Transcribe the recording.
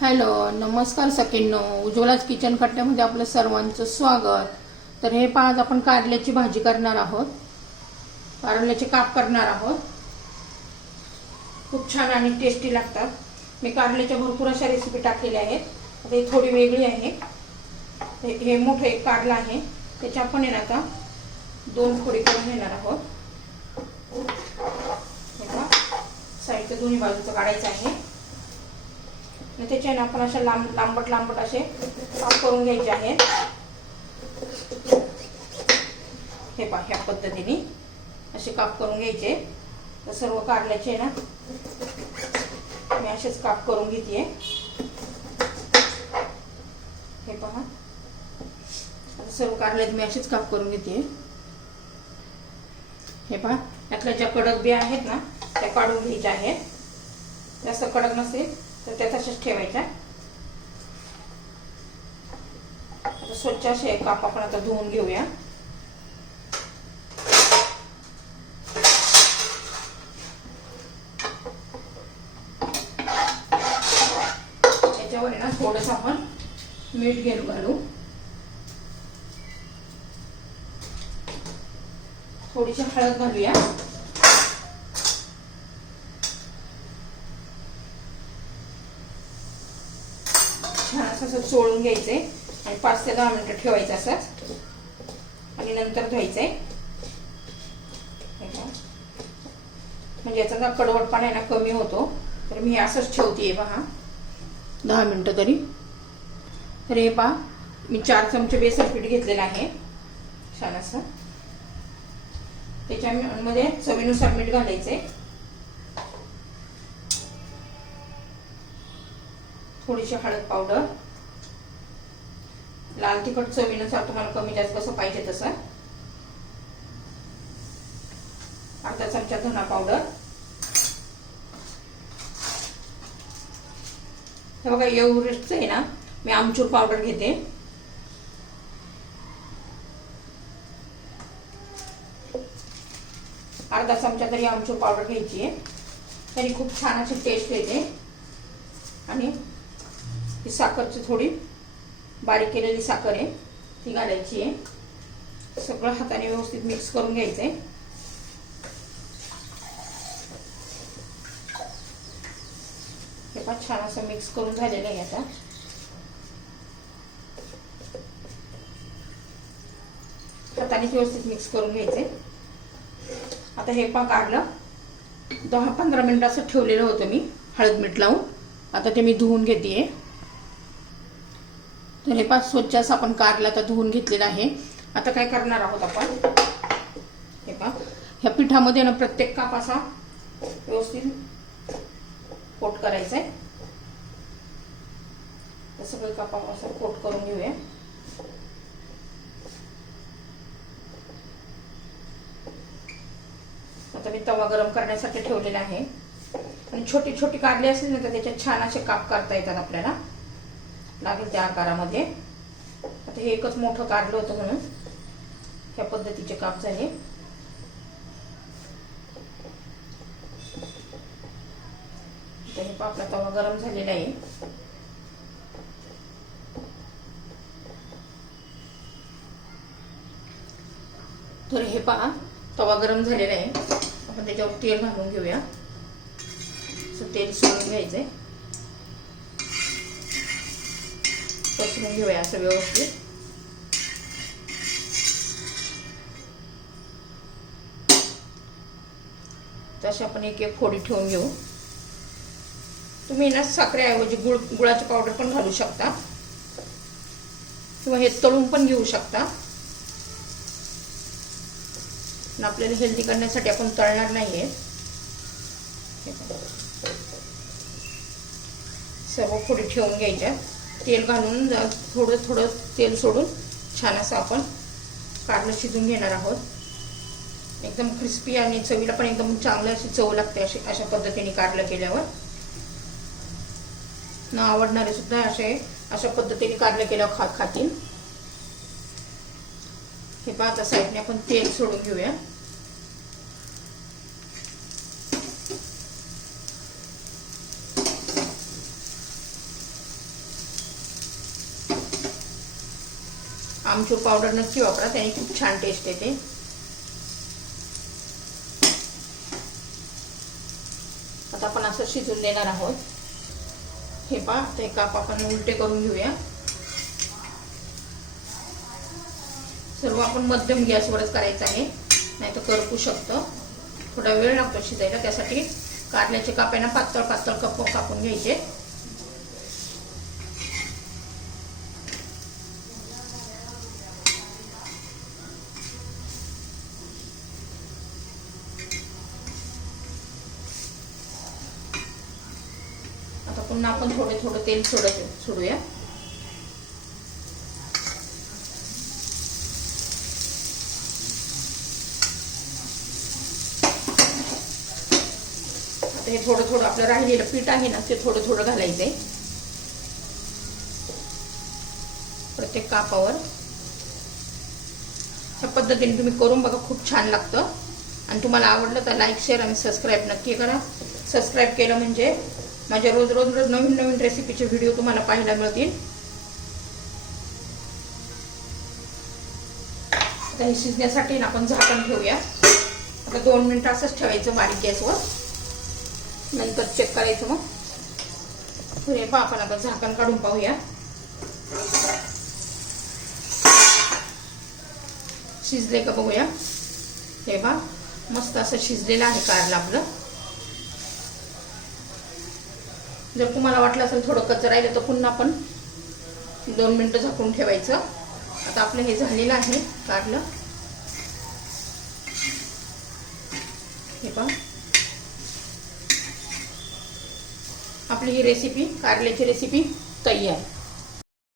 Hello नमस्कार सखींनो. उज्ज्वलाच kitchen कट्ट्यामध्ये आपलं सर्वांचं स्वागत. तर हे पहा आज आपण कारल्याची भाजी करणार आहोत. कारल्याचे काप करणार आहोत. खूप छान आणि टेस्टी लागतात. मी कारल्याच्या भरपूर अशा रेसिपी टाकलेल्या आहेत. आता ही थोडी वेगळी आहे. हे हे मोठं एक कारलं आहे. त्याच्या आपण येणार आता दोन फोडी करून घेणार आहोत. हे साईडचं दोन्ही बाजूचं काढायचं आहे. आणि त्याचे ना आपण अशा लांब लांबट लांबट असे काप करून घ्यायचे आहेत. हे पहा ह्या पद्धतीने असे काप करून घ्यायचे. तर सर्व काढल्याचे ना मी असेच काप करून घेते हे पहा. आता सर्व काढल्यात मी असेच काप करून घेते हे पहा यातल्या ज्या कडक बिया आहेत ना त्या काढून घ्यायच्या आहेत. जास्त कडक नसेल. तर त्या तशाच ठेवायच्या आता स्वच्छ असे काप आपण आता धुवून घेऊया. त्याच्यावर ना थोडस आपण मीठ घेऊन घालू. थोडीशी हळद घालूया. असं असं घ्यायचं. आहे आणि पाच ते दहा मिनटं ठेवायचं असंच. आणि नंतर धुवायचं. आहे म्हणजे याचा ना कडवटपणा आहे ना कमी होतो. तर मी असंच ठेवते पहा. दहा मिनटं तरी. तर हे पहा. मी चार चमचे बेसन पीठ घेतलेलं आहे. छान असं. त्याच्यामध्ये चवीनुसार मीठ घालायचं आहे थोडीशी हळद पावडर. लाल तिखट चवीनुसार तुम्हाला कमी जास्त कसं पाहिजे तसं. अर्धा चमचा धना पावडर. हे बघा एव्हरेस्टचं आहे ना मी आमचूर पावडर घेते. अर्धा चमचा तरी आमचूर पावडर घ्यायची आहे. तरी खूप छान अशी टेस्ट येते. आणि ही साखरची थोडी बारीक केलेली साखर आहे ती घालायची आहे. सगळं हाताने व्यवस्थित मिक्स करून घ्यायचं आहे हे पण छान असं मिक्स करून झालेलं आहे आता. हाताने व्यवस्थित मिक्स करून घ्यायचे आता हे पण काढलं. दहा पंधरा मिनटं असं ठेवलेलं होतं मी हळद मीठ लावून. आता ते मी धुवून घेते तर हे पाच स्वच्छ असं आपण कारला तर धुवून घेतलेलं आहे. आता काय करणार आहोत आपण? हे पा ह्या पिठामध्ये ना प्रत्येक काप असा व्यवस्थित कोट करायचा आहे सगळे काप असं कोट करून घेऊया. आता मी तवा गरम करण्यासाठी ठेवलेला आहे. आणि छोटी छोटी कारली असली ना तर त्याच्यात छान असे काप करता येतात आपल्याला. लागेल त्या आकारामध्ये. आता हे एकच मोठं काढलं होतं म्हणून. ह्या पद्धतीचे काप झाले. हे आपला तवा गरम झालेला आहे. तर हे पहा तवा गरम झालेला आहे. आपण त्याच्यावर तेल घालून घेऊया. तेल सोडून घ्यायचंय. पसरून घेऊया असं व्यवस्थित तसे आपण एक एक फोडी ठेवून घेऊ. तुम्ही ना साखरेऐवजी गुळ गुळाची पावडर पण घालू शकता. किंवा हे तळून पण घेऊ शकता. आपल्याला हेल्दी करण्यासाठी आपण तळणार नाहीये. सर्व फोडी ठेवून घ्यायच्या. तेल घालून थोडं थोडं तेल सोडून छान असं आपण कारलं शिजून घेणार आहोत. एकदम क्रिस्पी आणि चवीला पण एकदम चांगलं अशी चव लागते अशी अशा पद्धतीने कारलं केल्यावर. न आवडणारे सुद्धा असे अशा पद्धतीने कारलं केल्यावर खा खातील. हे पाहता साईडने आपण तेल सोडून घेऊया. आमचूर पावडर नक्की वापरा त्याने खूप छान टेस्ट येते. आता आपण असं शिजून देणार आहोत. हे पा ते काप आपण उलटे करून घेऊया. सर्व आपण मध्यम गॅसवरच करायचं आहे नाही तर करपू शकतं. थोडा वेळ लागतो शिजायला त्यासाठी कारल्याचे ना पातळ पातळ कप कापून घ्यायचे. आता पुन्हा आपण थोडे थोडं तेल सोडत सोडूया. आता हे थोडं थोडं आपलं राहिलेलं पीठ आहे ना ते थोडं थोडं घालायचंय. प्रत्येक कापावर. ह्या पद्धतीने तुम्ही करून बघा खूप छान लागतं. आणि तुम्हाला आवडलं तर लाईक शेअर आणि सबस्क्राईब नक्की करा. सबस्क्राईब केलं म्हणजे माझ्या रोज रोज रोज नवीन नवीन रेसिपीचे व्हिडिओ तुम्हाला पाहायला मिळतील. आता हे शिजण्यासाठी ना आपण झाकण ठेवूया. आता दोन मिनटं असंच ठेवायचं बारीक गॅसवर. नंतर चेक करायचं मग. पुढे पहा आपण आता झाकण काढून पाहूया. शिजले का बघूया. हे बा मस्त असं शिजलेलं आहे कारलं आपलं. जर तुम्हाला वाटलं असेल थोडं कचरा राहिलं तर पुन्हा आपण दोन मिनटं झाकून ठेवायचं. आता आपलं हे झालेलं आहे काढलं. हे पहा. आपली ही रेसिपी कारल्याची रेसिपी तयार.